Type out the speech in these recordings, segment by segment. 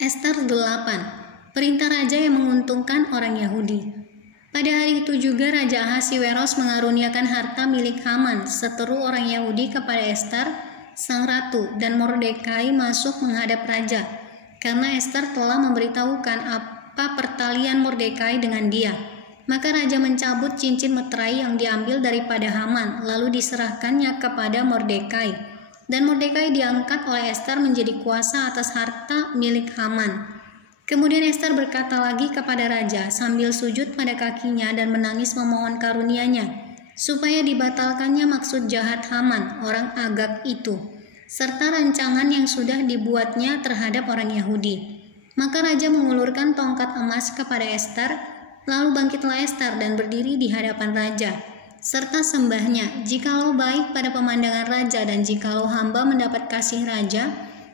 Ester 8. Perintah raja yang menguntungkan orang Yahudi. Pada hari itu juga Raja Ahasiweros mengaruniakan harta milik Haman, seteru orang Yahudi, kepada Ester, sang ratu, dan Mordekai masuk menghadap raja, karena Ester telah memberitahukan apa pertalian Mordekai dengan dia. Maka raja mencabut cincin meterai yang diambil daripada Haman, lalu diserahkannya kepada Mordekai. Dan Mordekai diangkat oleh Ester menjadi kuasa atas harta milik Haman. Kemudian Ester berkata lagi kepada raja sambil sujud pada kakinya dan menangis memohon karunia-Nya, supaya dibatalkannya maksud jahat Haman, orang Agag itu, serta rancangan yang sudah dibuatnya terhadap orang Yahudi. Maka raja mengulurkan tongkat emas kepada Ester, lalu bangkitlah Ester dan berdiri di hadapan raja, serta sembahnya, jikalau baik pada pemandangan raja dan jikalau hamba mendapat kasih raja,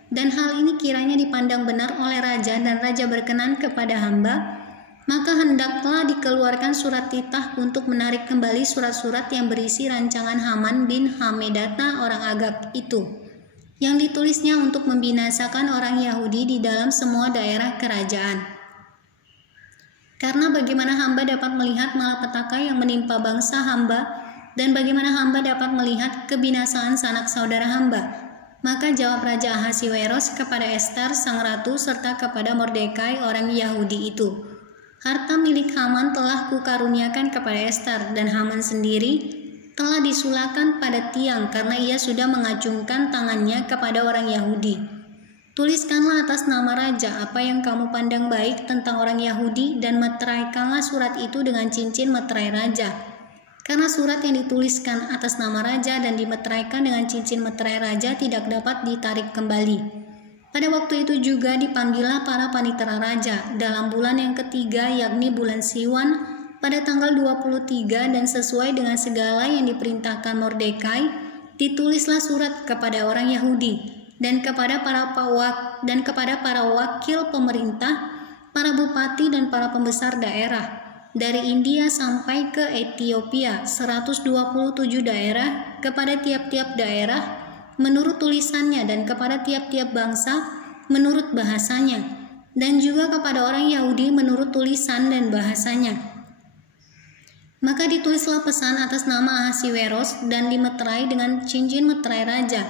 dan hal ini kiranya dipandang benar oleh raja dan raja berkenan kepada hamba, maka hendaklah dikeluarkan surat titah untuk menarik kembali surat-surat yang berisi rancangan Haman bin Hamedata orang Agag itu, yang ditulisnya untuk membinasakan orang Yahudi di dalam semua daerah kerajaan. Karena bagaimana hamba dapat melihat malapetaka yang menimpa bangsa hamba, dan bagaimana hamba dapat melihat kebinasaan sanak saudara hamba. Maka jawab Raja Ahasiweros kepada Ester sang ratu serta kepada Mordekai orang Yahudi itu, harta milik Haman telah kukaruniakan kepada Ester, dan Haman sendiri telah disulakan pada tiang karena ia sudah mengacungkan tangannya kepada orang Yahudi. Tuliskanlah atas nama raja apa yang kamu pandang baik tentang orang Yahudi, dan meteraikanlah surat itu dengan cincin meterai raja. Karena surat yang dituliskan atas nama raja dan dimeteraikan dengan cincin meterai raja tidak dapat ditarik kembali. Pada waktu itu juga dipanggillah para panitera raja dalam bulan yang ketiga, yakni bulan Siwan, pada tanggal 23, dan sesuai dengan segala yang diperintahkan Mordekai, ditulislah surat kepada orang Yahudi dan kepada para wakil pemerintah, para bupati dan para pembesar daerah, dari India sampai ke Ethiopia, 127 daerah, kepada tiap-tiap daerah menurut tulisannya, dan kepada tiap-tiap bangsa menurut bahasanya, dan juga kepada orang Yahudi menurut tulisan dan bahasanya. Maka ditulislah pesan atas nama Ahasiweros dan dimeterai dengan cincin meterai raja,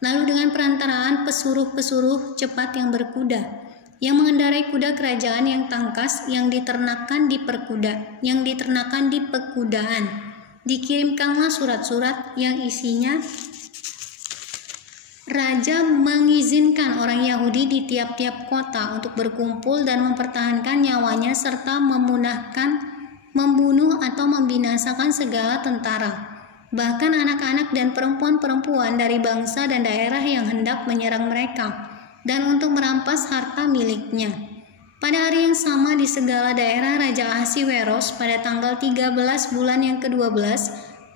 lalu dengan perantaraan pesuruh-pesuruh cepat yang berkuda, yang mengendarai kuda kerajaan yang tangkas, yang diternakan di pekudaan, dikirimkanlah surat-surat yang isinya raja mengizinkan orang Yahudi di tiap-tiap kota untuk berkumpul dan mempertahankan nyawanya, serta membunuh atau membinasakan segala tentara, bahkan anak-anak dan perempuan-perempuan dari bangsa dan daerah yang hendak menyerang mereka, dan untuk merampas harta miliknya. Pada hari yang sama di segala daerah Raja Ahasiweros pada tanggal 13 bulan yang ke-12,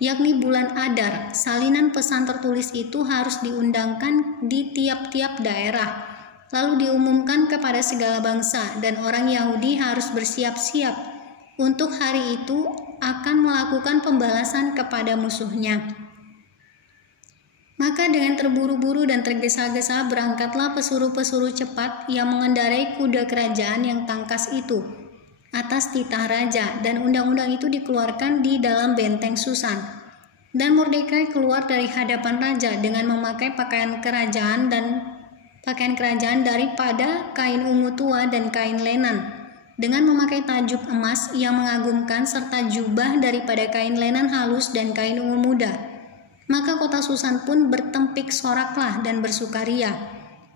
yakni bulan Adar, salinan pesan tertulis itu harus diundangkan di tiap-tiap daerah, lalu diumumkan kepada segala bangsa, dan orang Yahudi harus bersiap-siap untuk hari itu akan melakukan pembalasan kepada musuhnya. Maka dengan terburu-buru dan tergesa-gesa berangkatlah pesuruh-pesuruh cepat yang mengendarai kuda kerajaan yang tangkas itu atas titah raja, dan undang-undang itu dikeluarkan di dalam benteng Susan. Dan Mordekai keluar dari hadapan raja dengan memakai pakaian kerajaan daripada kain ungu tua dan kain lenan, dengan memakai tajuk emas yang mengagumkan, serta jubah daripada kain lenan halus dan kain ungu muda. Maka kota Susan pun bertempik soraklah dan bersukaria.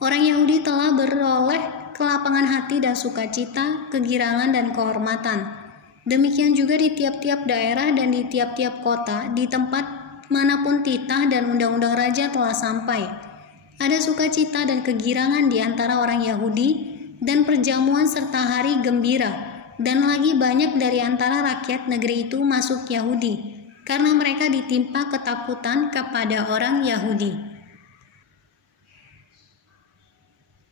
Orang Yahudi telah beroleh kelapangan hati dan sukacita, kegirangan dan kehormatan. Demikian juga di tiap-tiap daerah dan di tiap-tiap kota, di tempat manapun titah dan undang-undang raja telah sampai. Ada sukacita dan kegirangan di antara orang Yahudi, dan perjamuan serta hari gembira, dan lagi banyak dari antara rakyat negeri itu masuk Yahudi, karena mereka ditimpa ketakutan kepada orang Yahudi.